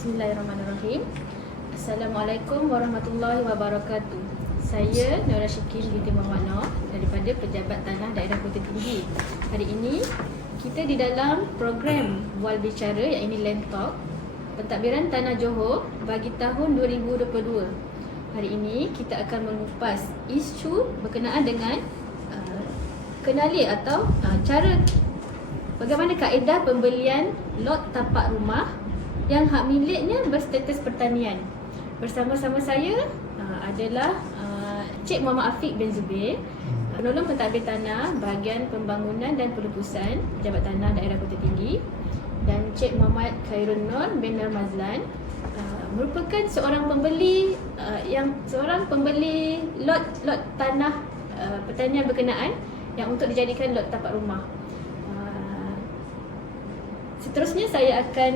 Bismillahirrahmanirrahim. Assalamualaikum warahmatullahi wabarakatuh. Saya Nora Syikin binti Muhammad Noor daripada Pejabat Tanah Daerah Kota Tinggi. Hari ini kita di dalam program Wal Bicara, yang ini Land Talk, Pentadbiran Tanah Johor bagi tahun 2022. Hari ini kita akan mengupas isu berkenaan dengan kenali atau cara bagaimana kaedah pembelian lot tapak rumah yang hak miliknya berstatus pertanian. Bersama-sama saya adalah Cik Muhammad Afiq bin Zubir, penolong pentadbir tanah bahagian pembangunan dan pelupusan Pejabat Tanah Daerah Kota Tinggi, dan Cik Muhammad Khairun Nur bin Nur Mazlan, merupakan seorang pembeli lot tanah pertanian berkenaan yang untuk dijadikan lot tapak rumah. Seterusnya saya akan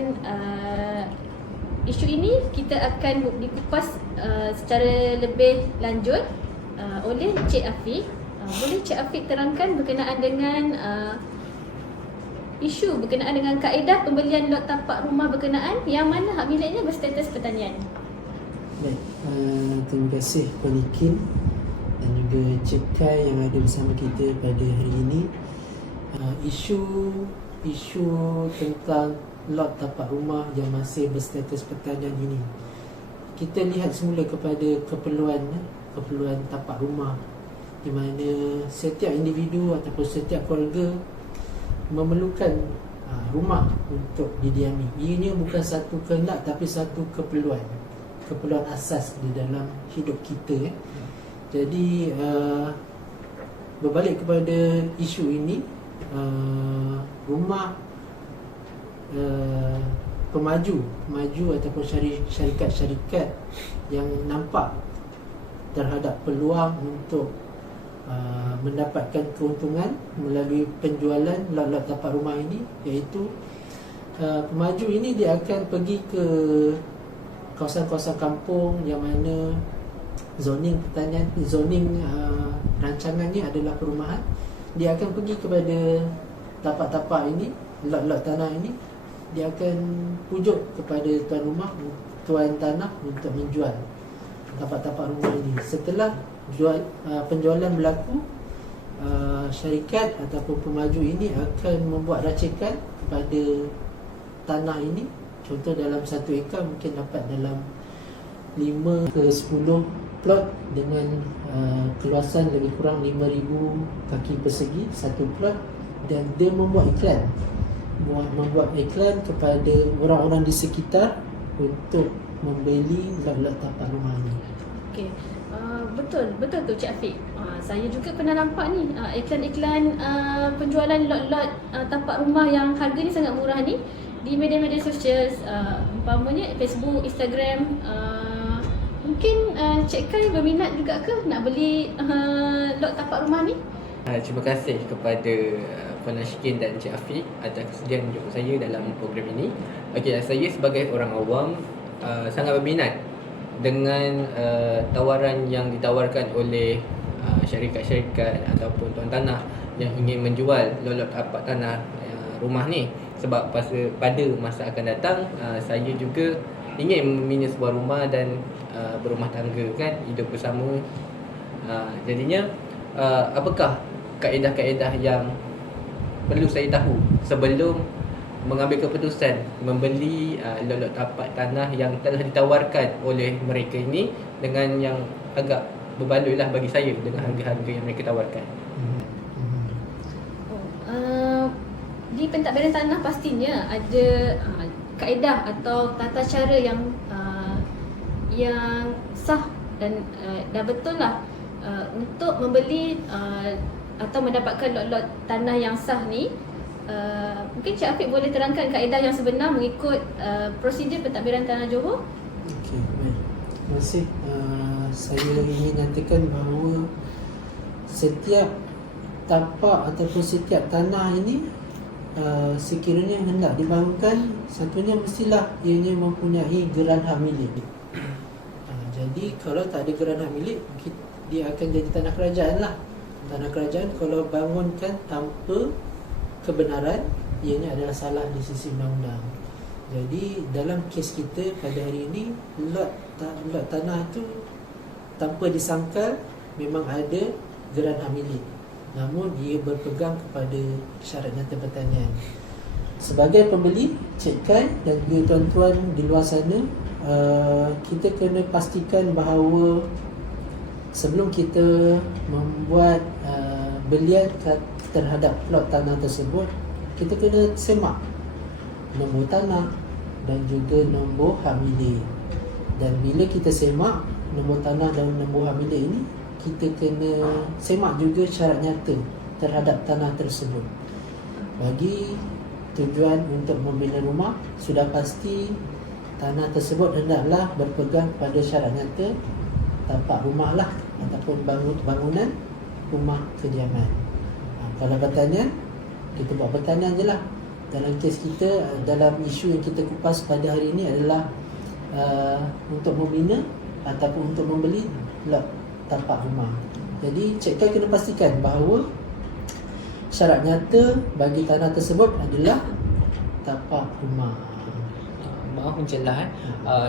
isu ini kita akan dikupas secara lebih lanjut oleh Cik Afiq. Boleh Cik Afiq terangkan berkenaan dengan isu berkenaan dengan kaedah pembelian lot tapak rumah berkenaan yang mana hak miliknya berstatus pertanian. Baik, terima kasih Puan Ikin dan juga Cik Kai yang ada bersama kita pada hari ini. Isu tentang lot tapak rumah yang masih berstatus pertanian ini, kita lihat semula kepada keperluan tapak rumah, di mana setiap individu ataupun setiap keluarga memerlukan rumah untuk didiami. Ianya bukan satu kehendak tapi satu keperluan asas di dalam hidup kita. Jadi berbalik kepada isu ini, rumah pemaju ataupun syarikat-syarikat yang nampak terhadap peluang untuk mendapatkan keuntungan melalui penjualan lot-lot tapak rumah ini, iaitu pemaju ini dia akan pergi ke kawasan-kawasan kampung yang mana zoning pertanian, rancangannya adalah perumahan. Dia akan pergi kepada tapak-tapak ini, lot-lot tanah ini. Dia akan pujuk kepada tuan tanah untuk menjual tapak-tapak rumah ini. Setelah penjualan berlaku, syarikat ataupun pemaju ini akan membuat racikan kepada tanah ini. Contoh, dalam 1 ekar mungkin dapat dalam 5 ke 10 plot dengan keluasan lebih kurang 5,000 kaki persegi satu plot, dan dia membuat iklan kepada orang-orang di sekitar untuk membeli lot-lot tapak rumah ini. Okey, betul tu Cik Afiq. Saya juga pernah nampak ni iklan-iklan penjualan lot-lot tapak rumah yang harganya sangat murah ni di media-media sosial, umpamanya Facebook, Instagram. Mungkin Cik Kai berminat juga ke nak beli lot tapak rumah ni? Terima kasih kepada Puan Ashikin dan Cik Afiq atas kesediaan menjemput saya dalam program ini. Okey, saya sebagai orang awam sangat berminat dengan tawaran yang ditawarkan oleh syarikat-syarikat ataupun tuan tanah yang ingin menjual lot-lot tapak tanah rumah ni. Sebab pada masa akan datang, saya juga ingin membina sebuah rumah dan berumah tangga, kan, hidup bersama. Jadinya apakah kaedah-kaedah yang perlu saya tahu sebelum mengambil keputusan membeli lot-lot tapak tanah yang telah ditawarkan oleh mereka ini, dengan yang agak berbaloi lah bagi saya dengan harga-harga yang mereka tawarkan. Di pentadbiran tanah pastinya ada kaedah atau tata cara yang sah dan dah betul lah untuk membeli atau mendapatkan lot-lot tanah yang sah ni. Mungkin Cik Afiq boleh terangkan kaedah yang sebenar mengikut prosedur pentadbiran tanah Johor? Okey, baik. Terima kasih. Saya ingin nyatakan bahawa setiap tapak ataupun setiap tanah ini sekiranya hendak dibangunkan, satunya mestilah ianya mempunyai geran hak milik. Jadi kalau tak ada geran hak milik, dia akan jadi tanah kerajaan lah. Tanah kerajaan kalau bangunkan tanpa kebenaran, ianya adalah salah di sisi undang-undang. Jadi dalam kes kita pada hari ini, lot tanah tu tanpa disangkal memang ada geran hak milik, namun dia berpegang kepada syarat nyata pertanian. Sebagai pembeli, Cik Kai dan juga tuan-tuan di luar sana, kita kena pastikan bahawa sebelum kita membuat belian terhadap plot tanah tersebut, kita kena semak nombor tanah dan juga nombor hak milik. Dan bila kita semak nombor tanah dan nombor hak milik ini, kita kena semak juga syarat nyata terhadap tanah tersebut. Bagi tujuan untuk membina rumah, sudah pasti tanah tersebut hendaklah berpegang pada syarat nyata tapak rumah lah, ataupun bangunan rumah kediaman. Kalau pertanian, kita buat pertanian je lah. Dalam kes kita, dalam isu yang kita kupas pada hari ini adalah untuk membina ataupun untuk membeli lot tapak rumah. Jadi Cik Kai kena pastikan bahawa syarat nyata bagi tanah tersebut adalah tapak rumah. Maaf mencelah.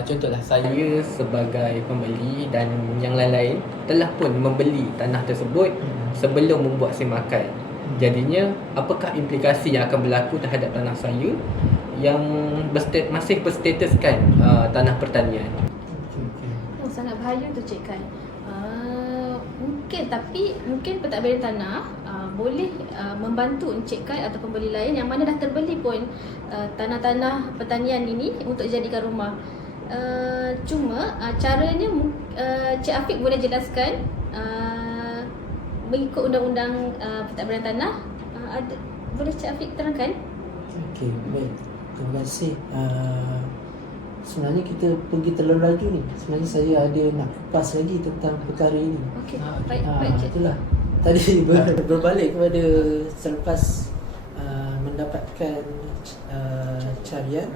Contohlah saya sebagai pembeli dan yang lain-lain telah pun membeli tanah tersebut sebelum membuat semakan. Jadinya apakah implikasi yang akan berlaku terhadap tanah saya yang masih berstatuskan tanah pertanian? Oh, sangat bahaya tu Cik Kai. Mungkin pentadbiran tanah boleh membantu Encik Kai atau pembeli lain yang mana dah terbeli pun tanah-tanah pertanian ini untuk dijadikan rumah. Cuma caranya Cik Afiq boleh jelaskan mengikut undang-undang pentadbiran tanah. Boleh Cik Afiq terangkan? Okey, baik. Terima kasih. Sebenarnya kita pergi terlalu laju ni. Sebenarnya saya ada nak kupas lagi tentang perkara ini. Okey, baik Cik. Itulah. Tadi berbalik kepada selepas mendapatkan carian.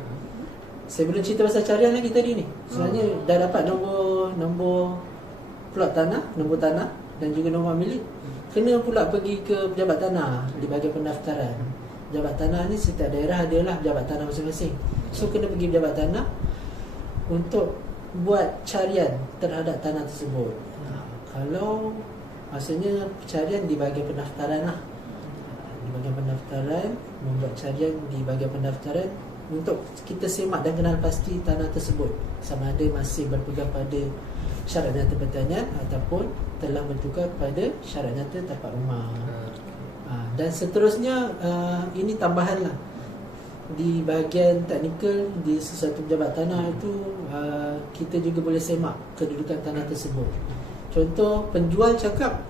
Saya belum cerita pasal carian lagi tadi ni. Sebenarnya dah dapat nombor plot tanah, nombor tanah dan juga nombor milik. Kena pula pergi ke pejabat tanah di bahagian pendaftaran. Pejabat tanah ni setiap daerah adalah pejabat tanah masing-masing. So kena pergi pejabat tanah untuk buat carian terhadap tanah tersebut. Kalau maksudnya carian di bahagian pendaftaran lah. Di bahagian pendaftaran, membuat carian di bahagian pendaftaran untuk kita semak dan kenal pasti tanah tersebut sama ada masih berpegang pada syarat nyata pertanian ataupun telah bertukar kepada syarat nyata tapak rumah. Dan seterusnya, ini tambahan lah. Di bahagian teknikal di sesuatu pejabat tanah itu, kita juga boleh semak kedudukan tanah tersebut. Contoh, penjual cakap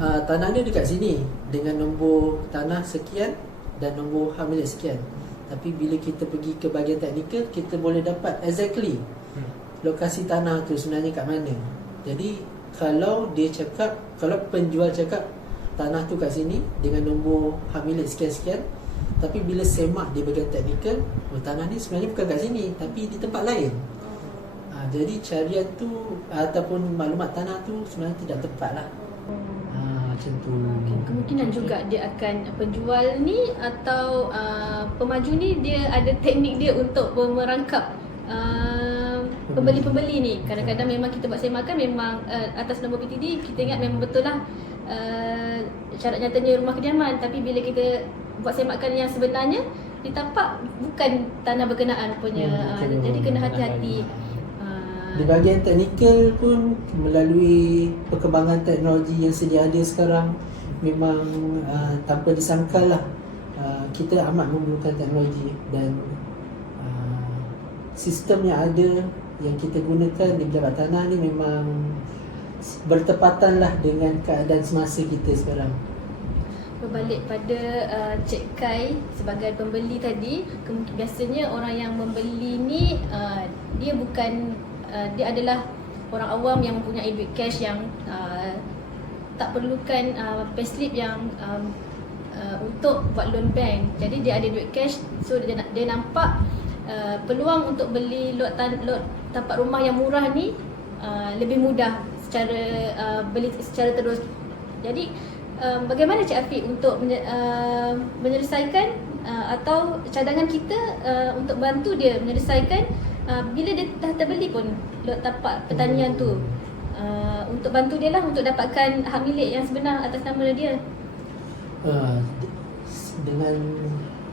tanah dia dekat sini dengan nombor tanah sekian dan nombor hak milik sekian. Tapi bila kita pergi ke bahagian teknikal, kita boleh dapat exactly lokasi tanah tu sebenarnya kat mana. Jadi kalau penjual cakap tanah tu kat sini dengan nombor hak milik sekian-sekian, tapi bila semak di bahagian teknikal, tanah ni sebenarnya bukan kat sini tapi di tempat lain. Jadi carian tu ataupun maklumat tanah tu sebenarnya tidak tepat lah. Macam tu. Kemungkinan juga dia akan penjual ni atau pemaju ni dia ada teknik dia untuk merangkap pembeli-pembeli ni. Kadang-kadang memang kita buat semakan memang atas nombor PTD kita ingat memang betul lah syarat nyatanya rumah kediaman, tapi bila kita buat semakan yang sebenarnya ditapak bukan tanah berkenaan punya. Jadi kena hati-hati. Di bahagian teknikal pun melalui perkembangan teknologi yang sedia ada sekarang, memang tanpa disangkal lah, kita amat memerlukan teknologi dan sistem yang ada yang kita gunakan di pejabat tanah ni memang bertepatan lah dengan keadaan semasa kita sekarang. Berbalik pada Cik Kai sebagai pembeli tadi, biasanya orang yang membeli ni dia bukan dia adalah orang awam yang mempunyai duit cash yang tak perlukan payslip yang untuk buat loan bank. Jadi dia ada duit cash, so dia nampak peluang untuk beli lot tapak rumah yang murah ni lebih mudah secara beli secara terus. Jadi bagaimana Cik Afiq untuk menyelesaikan atau cadangan kita untuk bantu dia menyelesaikan bila dia dah terbeli pun lot tapak pertanian tu, untuk bantu dia lah untuk dapatkan hak milik yang sebenar atas nama dia. Dengan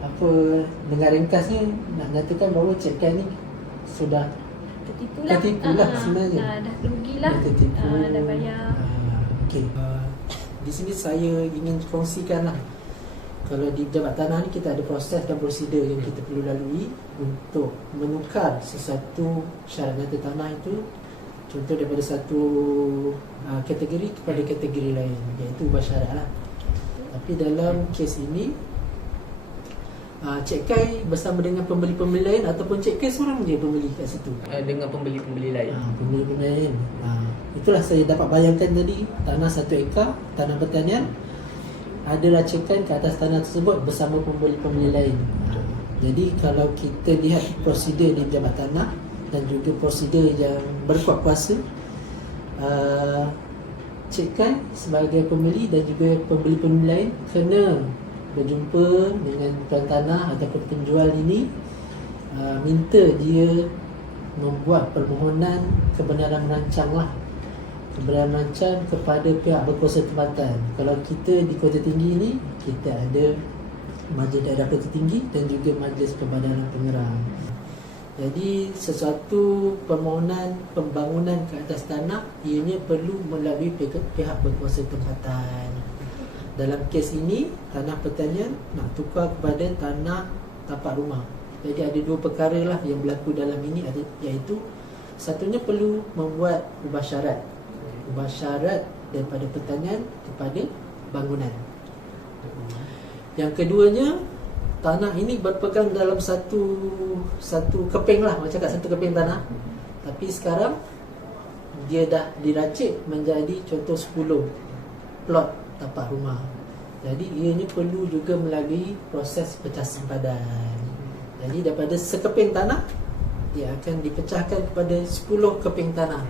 apa, dengan ringkasnya nak nyatakan bahawa Cik Kai ni sudah tertipu lah sebenarnya. Dah rugilah. Dah tertipu. Dah bayar. Okey. Di sini saya ingin kongsikan lah, kalau di pejabat tanah ni kita ada proses dan prosedur yang kita perlu lalui untuk menukar sesuatu syarat nyata tanah itu, contoh daripada satu kategori kepada kategori lain, iaitu ubah syarat lah. Tapi dalam kes ini Cik Kai bersama dengan pembeli-pembeli lain ataupun Cik Kai seorang je pembeli kat situ? Dengan pembeli-pembeli lain. Pembeli-pembeli lain. Itulah saya dapat bayangkan tadi, tanah 1 ekar, tanah pertanian, adalah Cik Kai ke atas tanah tersebut bersama pembeli-pembeli lain. Jadi kalau kita lihat prosedur di pejabat tanah dan juga prosedur yang berkuat kuasa, Cik Kai sebagai pembeli dan juga pembeli-pembeli lain kena berjumpa dengan tuan tanah ataupun penjual ini, minta dia membuat permohonan kebenaran merancang lah, kebenaran merancang kepada pihak berkuasa tempatan. Kalau kita di Kota Tinggi ni, kita ada Majlis Daerah Kota Tinggi dan juga Majlis Perbadanan Pengerang. Jadi sesuatu permohonan pembangunan ke atas tanah, ianya perlu melalui pihak berkuasa tempatan. Dalam kes ini, tanah pertanian nak tukar kepada tanah tapak rumah. Jadi ada 2 perkara lah yang berlaku dalam ini, iaitu satunya perlu membuat ubah syarat daripada pertanian kepada bangunan. Yang keduanya, tanah ini berpegang dalam satu keping lah, macam kat satu keping tanah. Tapi sekarang dia dah diracik menjadi contoh 10 plot tapak rumah. Jadi ianya perlu juga melalui proses pecah simpadan. Jadi daripada sekeping tanah, dia akan dipecahkan kepada 10 keping tanah,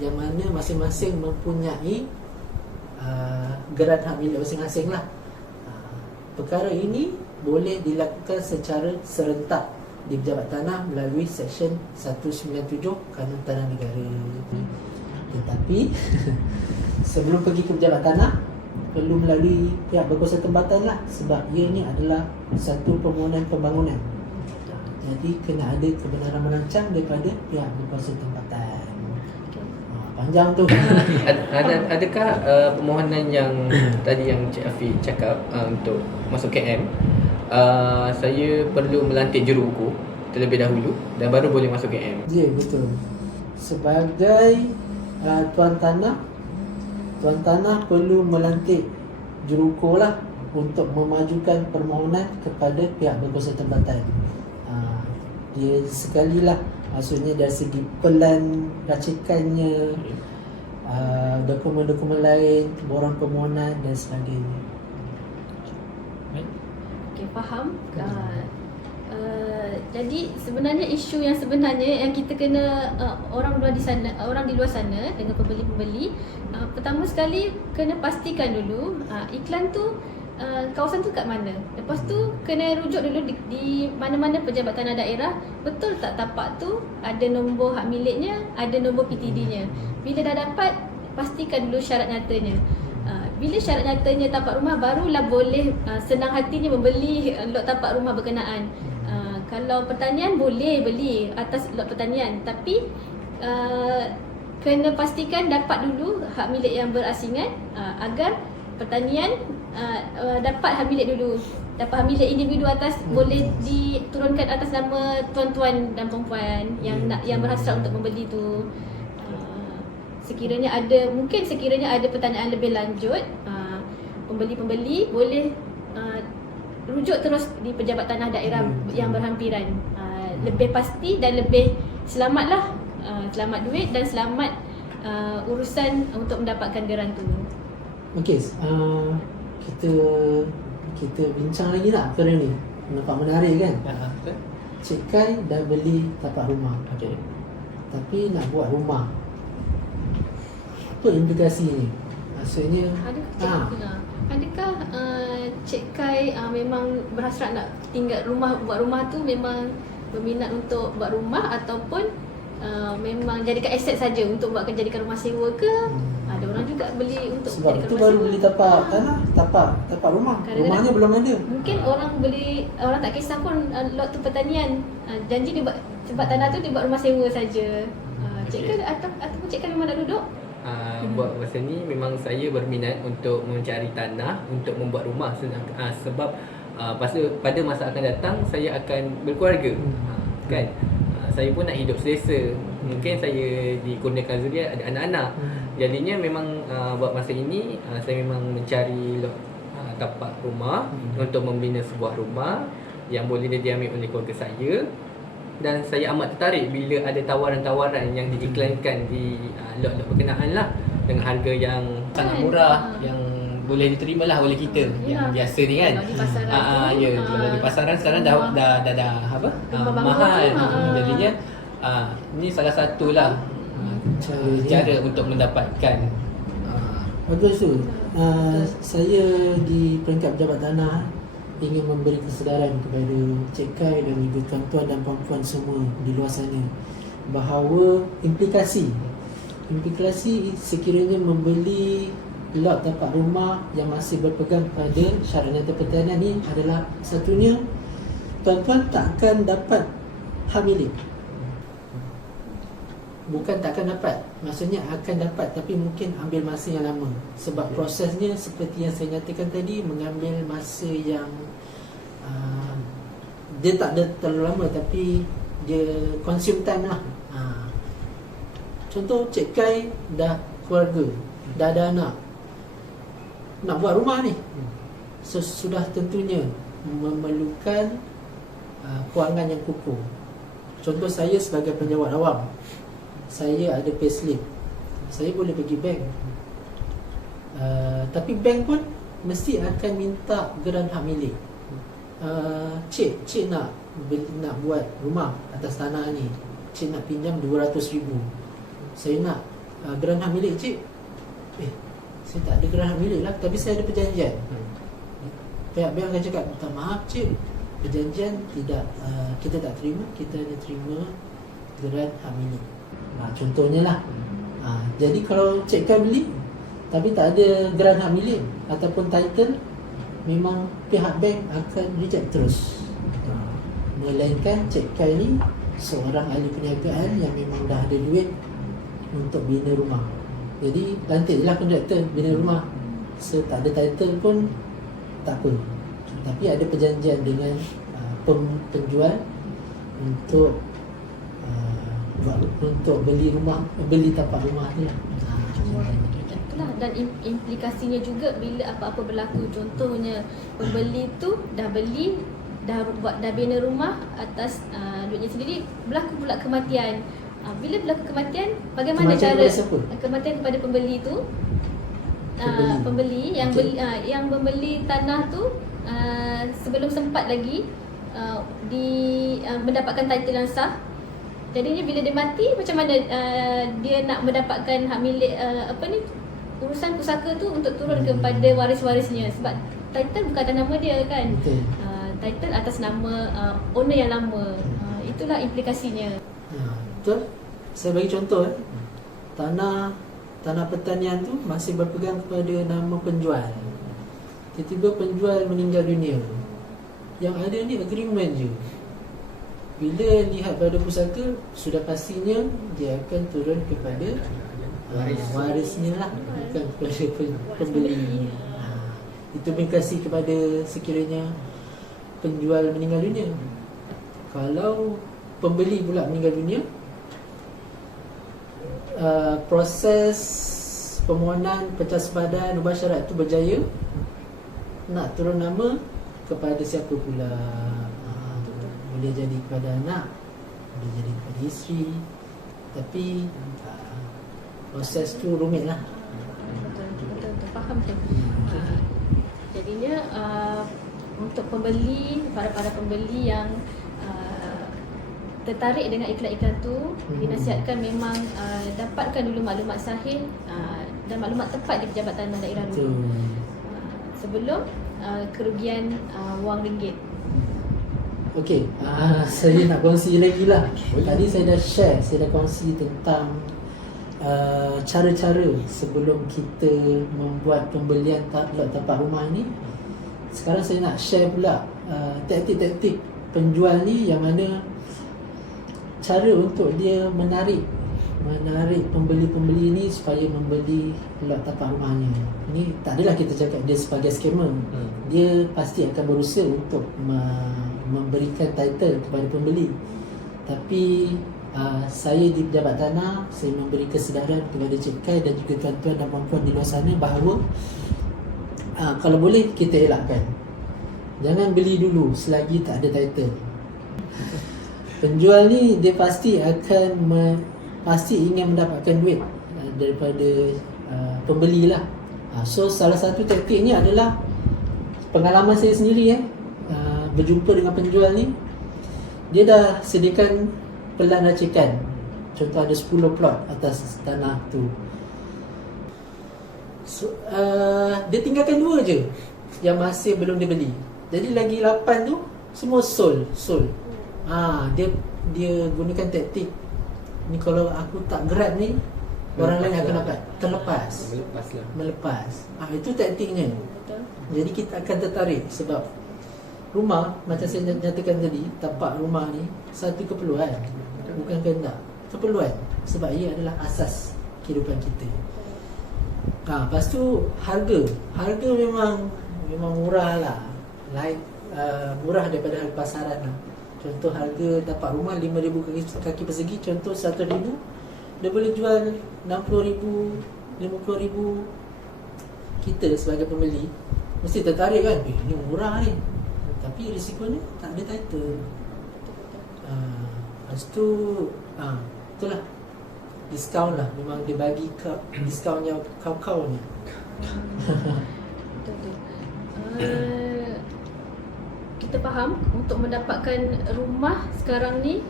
yang mana masing-masing mempunyai geran hak milik masing-masing lah. Perkara ini boleh dilakukan secara serentak di pejabat tanah melalui Seksyen 197 Kanun Tanah Negara. Tetapi sebelum pergi ke pejabat tanah, perlu melalui pihak berkuasa tempatan lah, sebab ia ni adalah satu permohonan pembangunan. Jadi kena ada kebenaran merancang daripada pihak berkuasa tempatan. Panjang tu. Adakah permohonan yang tadi yang Cik Afiq cakap untuk masuk KM, saya perlu melantik jururukuh terlebih dahulu dan baru boleh masuk KM? Ya, betul. Sebagai tuan tanah perlu melantik jururukuh lah untuk memajukan permohonan kepada pihak berkuasa tempatan. Dia sekalilah, maksudnya dari segi pelan racikannya, dokumen-dokumen lain, borang permohonan dan sebagainya. Okey, faham. Jadi sebenarnya isu yang sebenarnya yang kita kena orang di luar sana dengan pembeli-pembeli, pertama sekali kena pastikan dulu iklan tu kawasan tu kat mana. Lepas tu kena rujuk dulu di mana-mana pejabat tanah daerah, betul tak tapak tu ada nombor hak miliknya, ada nombor PTD-nya. Bila dah dapat, pastikan dulu syarat nyatanya. Bila syarat nyatanya tapak rumah, barulah boleh senang hatinya membeli lot tapak rumah berkenaan. Kalau pertanian boleh beli atas lot pertanian, tapi kena pastikan dapat dulu hak milik yang berasingan, agar pertanian dapat hak milik dulu. Dapat hak milik individu atas boleh diturunkan atas nama tuan-tuan dan perempuan yang berhasrat untuk membeli tu. Sekiranya ada pertanyaan lebih lanjut, pembeli-pembeli boleh rujuk terus di pejabat tanah daerah yang berhampiran. Lebih pasti dan lebih selamatlah, selamat duit dan selamat urusan untuk mendapatkan geran tu. Okey, kita bincang lagi tak perkara ni. Nampak menarik kan? Cik Kai dah beli tapak rumah. Okey. Tapi nak buat rumah, apa implikasinya? Maksudnya Adakah Cik Kai memang berhasrat nak tinggal buat rumah tu memang berminat untuk buat rumah ataupun memang jadikan aset saja untuk jadikan rumah sewa ke? Ada orang juga beli untuk Sebab jadikan itu rumah baru sewa. beli tapak tanah, tapak rumah. Kadang-kadang Rumahnya belum ada. Mungkin orang tak kisah pun lot tu pertanian. Janji dia buat sebab tanah tu dia buat rumah sewa saja. Cik Kai ataupun Cik Kai memang nak duduk? Buat masa ni memang saya berminat untuk mencari tanah untuk membuat rumah sebab pada masa akan datang saya akan berkeluarga, kan. Saya pun nak hidup selesa. Mungkin saya dikurniakan zuriat, ada anak-anak. Jadinya memang buat masa ini saya memang mencari tapak rumah untuk membina sebuah rumah yang boleh diambil oleh keluarga saya. Dan saya amat tertarik bila ada tawaran-tawaran yang diiklankan di lot-lot berkenaan lah, dengan harga yang sangat murah, yang boleh diterima lah oleh kita yang biasa ni kan. Kalau di pasaran tu, Kalau di pasaran sekarang dah apa? Rumah Mahal. bangun tu, Jadinya ni salah satulah cara untuk mendapatkan. Bagus tu. Saya di peringkat pejabat tanah ingin memberi kesedaran kepada Cik Kai dan juga tuan-tuan dan puan-puan semua di luar sana bahawa implikasi sekiranya membeli lot tapak rumah yang masih berpegang pada syarat nyata pertanian ni adalah satunya, tuan-tuan takkan dapat hak milik. Bukan takkan dapat, maksudnya akan dapat, tapi mungkin ambil masa yang lama. Sebab prosesnya seperti yang saya nyatakan tadi, mengambil masa yang dia tak ada terlalu lama, tapi dia consume time lah. Contoh Cik Kai dah keluarga, dah ada anak, nak buat rumah ni, sudah tentunya memerlukan kewangan yang kukuh. Contoh saya sebagai penjawat awam, saya ada payslip, saya boleh pergi bank, tapi bank pun mesti akan minta geran hak milik. Cik nak buat rumah atas tanah ni, cik nak pinjam 200,000, saya nak geran hak milik cik. Saya tak ada geran hak milik lah, tapi saya ada perjanjian. Pihak bank akan cakap, minta maaf cik, perjanjian tidak, kita tak terima, kita hanya terima geran hak milik. Contohnya lah. Jadi kalau Cik Kai beli tapi tak ada geran hak milik ataupun title, memang pihak bank akan reject terus. Melainkan Cik Kai ni seorang ahli perniagaan yang memang dah ada duit untuk bina rumah. Jadi lantik je lah kontraktor bina rumah. Tak ada title pun tak apa, tapi ada perjanjian dengan penjual untuk beli tapak rumah tu lah. Itulah, dan implikasinya juga bila apa-apa berlaku. Contohnya pembeli tu dah bina rumah atas duitnya sendiri, berlaku pula kematian. Bila berlaku kematian, bagaimana Kematian cara kepada siapa? kematian kepada pembeli tu? Pembeli yang yang membeli tanah tu sebelum sempat lagi mendapatkan title yang sah. Jadinya bila dia mati, macam mana dia nak mendapatkan hak milik urusan pusaka tu untuk turun kepada waris-warisnya, sebab title bukan atas nama dia kan. Title atas nama owner yang lama. Itulah implikasinya. Betul. Saya bagi contoh, tanah pertanian tu masih berpegang kepada nama penjual. Tiba-tiba penjual meninggal dunia, yang ada ni agreement je. Bila lihat pada pusaka, sudah pastinya dia akan turun kepada warisnya lah, bukan kepada pembeli. Itu implikasi kepada sekiranya penjual meninggal dunia. Kalau pembeli pula meninggal dunia, proses permohonan pecah sepadan ubah syarat tu berjaya, nak turun nama kepada siapa pula? Boleh jadi kepada anak, boleh jadi kepada isteri, tapi proses tu rumit lah. Betul, faham tu. Jadinya untuk pembeli, para pembeli yang tertarik dengan iklan-iklan tu, dinasihatkan memang dapatkan dulu maklumat sahih dan maklumat tepat di Pejabat Tanah Daerah dulu. sebelum kerugian wang ringgit. Okey, saya nak kongsi lagi lah. Tadi saya dah kongsi tentang cara-cara sebelum kita membuat pembelian lot tapak rumah ni. Sekarang saya nak share pula taktik-taktik penjual ni, yang mana cara untuk dia menarik pembeli-pembeli ni supaya membeli lot tapak rumahnya. Ini tak adalah kita cakap dia sebagai scammer. Dia pasti akan berusaha untuk memberikan title kepada pembeli. Tapi saya di Pejabat Tanah, saya memberi kesedaran kepada Cik Kai dan juga tuan-tuan dan puan-puan di luar sana bahawa kalau boleh kita elakkan. Jangan beli dulu selagi tak ada title. Penjual ni dia pasti ingin mendapatkan duit daripada pembeli lah. So salah satu taktiknya adalah pengalaman saya sendiri berjumpa dengan penjual ni. Dia dah sediakan pelan racikan. Contoh ada 10 plot atas tanah tu. So, dia tinggalkan 2 je yang masih belum dibeli. Jadi lagi 8 tu semua sold. Dia gunakan taktik ni, kalau aku tak grab ni, orang lain akan dapat. Melepas. Itu taktiknya. Betul. Jadi kita akan tertarik sebab rumah, macam saya nyatakan tadi, tapak rumah ni satu keperluan, bukan kehendak. Keperluan, sebab ia adalah asas kehidupan kita. Lepas tu harga memang murah lah. Murah daripada harga pasaran lah. Contoh harga tapak rumah 5,000 kaki persegi, contoh 100,000, dia boleh jual 60,000, 50,000. Kita sebagai pembeli mesti tertarik kan, ni murah ni. Tapi risikonya tak ada title. Lepas tu itulah, diskaun lah. Memang dia bagi diskaunnya kau-kau ni. Betul. Kita faham untuk mendapatkan rumah sekarang ni,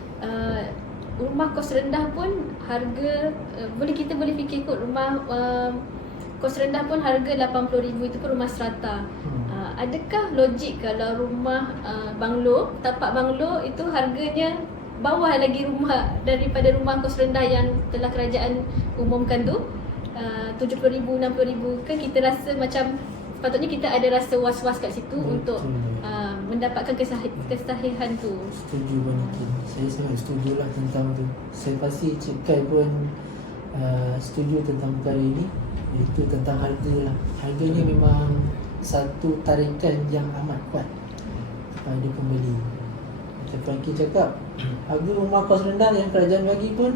rumah kos rendah pun harga, kita boleh fikir kot rumah kos rendah pun harga 80,000, itu pun rumah strata. Adakah logik kalau rumah banglo, tapak banglo itu harganya bawah lagi rumah daripada rumah kos rendah yang telah kerajaan umumkan tu, 70,000, 60,000? Kan kita rasa macam sepatutnya kita ada rasa was-was kat situ untuk mendapatkan kesahihan tu. Setuju banget. Saya sangat setuju lah tentang tu. Saya pasti Cik Kai pun setuju tentang perkara ini, iaitu tentang harga lah. Harganya memang satu tarikan yang amat kuat kepada pembeli. Macam Frankie cakap, harga rumah kos rendah yang kerajaan bagi pun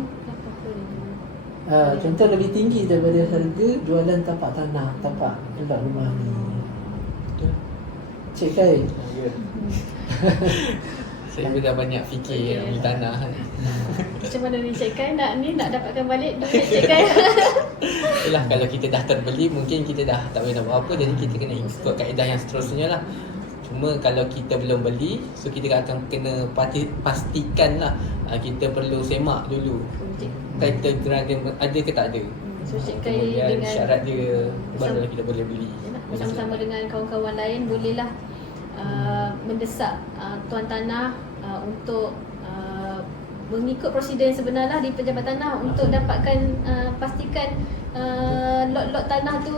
contoh lebih tinggi daripada harga jualan tapak tanah, tapak tempat rumah ni. Cik Kai, Saya pun dah banyak fikir beli tanah kan. Macam mana ni Cik Kai nak dapatkan balik duit Cik Kai? Itulah, kalau kita dah terbeli, mungkin kita dah tak boleh nak buat apa. Jadi kita kena ikut kaedah yang seterusnya lah. Cuma kalau kita belum beli, so kita akan kena pastikan lah, kita perlu semak dulu title grant dia ada ke tak ada. So Cik Kai Kemudian dengan syarat dia barulah kita boleh beli. bersama-sama dengan kawan-kawan lain bolehlah mendesak tuan tanah untuk mengikut prosedur yang sebenar lah di Pejabat Tanah untuk dapatkan pastikan lot-lot tanah tu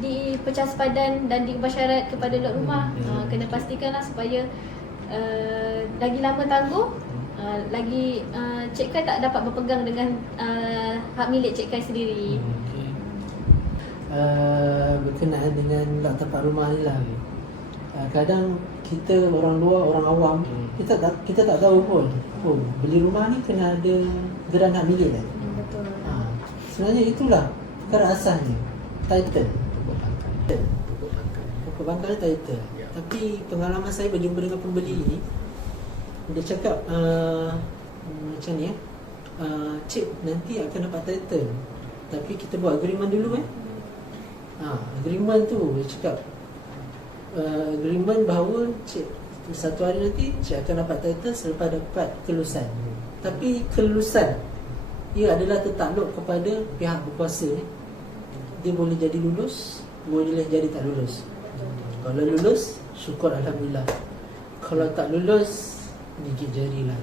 dipecah sepadan dan diubah syarat kepada lot rumah. Kena pastikanlah supaya lagi lama tangguh, lagi Cik Kai tak dapat berpegang dengan hak milik Cik Kai sendiri. Berkenaan dengan lot tapak rumah ni lah. Kadang kita orang luar, orang awam, kita tak tahu pun beli rumah ni kena ada geran hak milik kan. Betul. Sebenarnya itulah perkara asasnya, title. Pokok pangkal title. Tapi pengalaman saya berjumpa dengan pembeli ni, dia cakap macam ni cik, nanti akan dapat title, tapi kita buat agreement dulu agreement tu dia cakap agreement bahawa cik satu hari nanti cik akan dapat title selepas dapat kelulusan. Tapi kelulusan ia adalah tertakluk kepada pihak berkuasa. Dia boleh jadi lulus boleh jadi tak lulus. Kalau lulus, syukur alhamdulillah. Kalau tak lulus, gigit jari lah.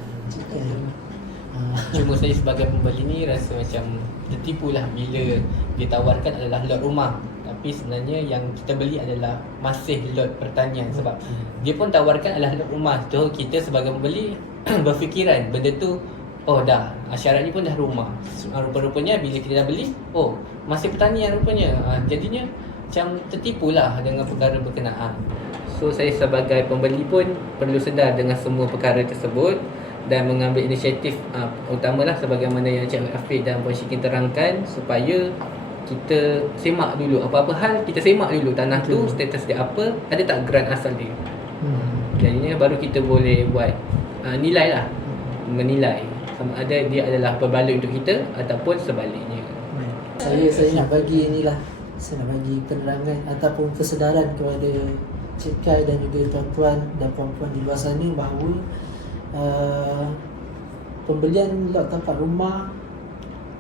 Cuma saya sebagai pembeli ni rasa macam tertipu lah bila ditawarkan adalah lot rumah, tapi sebenarnya yang kita beli adalah masih lot pertanian. Sebab dia pun tawarkan adalah lot rumah. So kita sebagai pembeli berfikiran benda tu, oh dah, syarat ni pun dah rumah. Rupa-rupanya bila kita dah beli, oh masih pertanian rupanya. Jadinya macam tertipu lah dengan perkara berkenaan. So saya sebagai pembeli pun perlu sedar dengan semua perkara tersebut dan mengambil inisiatif utamalah sebagaimana yang Encik Afiq dan Puan Syikin terangkan, supaya kita semak dulu apa-apa hal, kita semak dulu tanah tu status dia apa, ada tak grant asal dia. Jadinya baru kita boleh buat nilai lah, menilai sama ada dia adalah berbaloi untuk kita ataupun sebaliknya. Saya nak bagi inilah, saya nak bagi penerangan ataupun kesedaran kepada Cik Kai dan juga tuan-tuan dan puan-puan di luar sana bahawa pembelian lot tempat rumah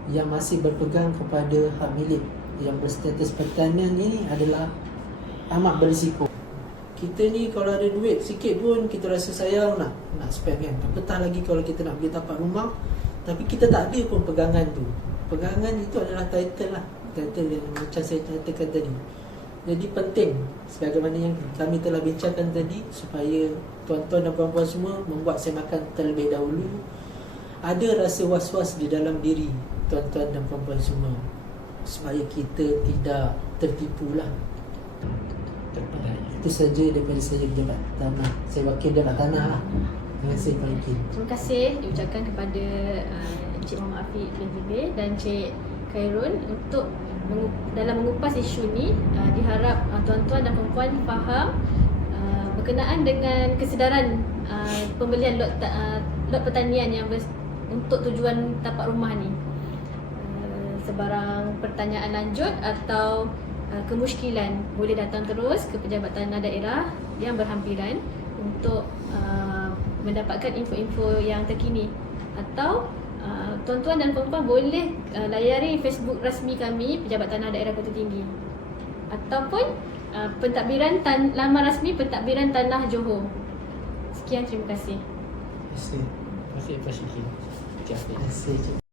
yang masih berpegang kepada hak milik yang berstatus pertanian ini adalah amat berisiko. Kita ni kalau ada duit sikit pun kita rasa sayang nak spend kan. Apatah lagi kalau kita nak beli tempat rumah tapi kita tak ada pun pegangan tu. Pegangan itu adalah title lah, title yang macam saya katakan tadi. Jadi penting sebagaimana yang kami telah bincangkan tadi, supaya tuan-tuan dan puan-puan semua membuat semakan terlebih dahulu. Ada rasa was-was di dalam diri tuan-tuan dan puan-puan semua, supaya kita tidak tertipu lah. Itu saja daripada saya, pejabat tanah. Saya wakil pejabat tanah lah. Terima kasih Pak Ikin. Terima kasih diucapkan kepada Encik Muhammad Afiq bin Zubir dan Encik Khairun untuk dalam mengupas isu ni. Diharap tuan-tuan dan puan-puan faham berkenaan dengan kesedaran pembelian lot pertanian yang untuk tujuan tapak rumah ni. Sebarang pertanyaan lanjut atau kemusykilan boleh datang terus ke Pejabat Tanah Daerah yang berhampiran untuk mendapatkan info-info yang terkini, atau tuan-tuan dan puan-puan boleh layari Facebook rasmi kami Pejabat Tanah Daerah Kota Tinggi, ataupun pentadbiran laman rasmi Pentadbiran Tanah Johor. Sekian, terima kasih. Terima kasih. Terima kasih Puan Syikin. Terima kasih.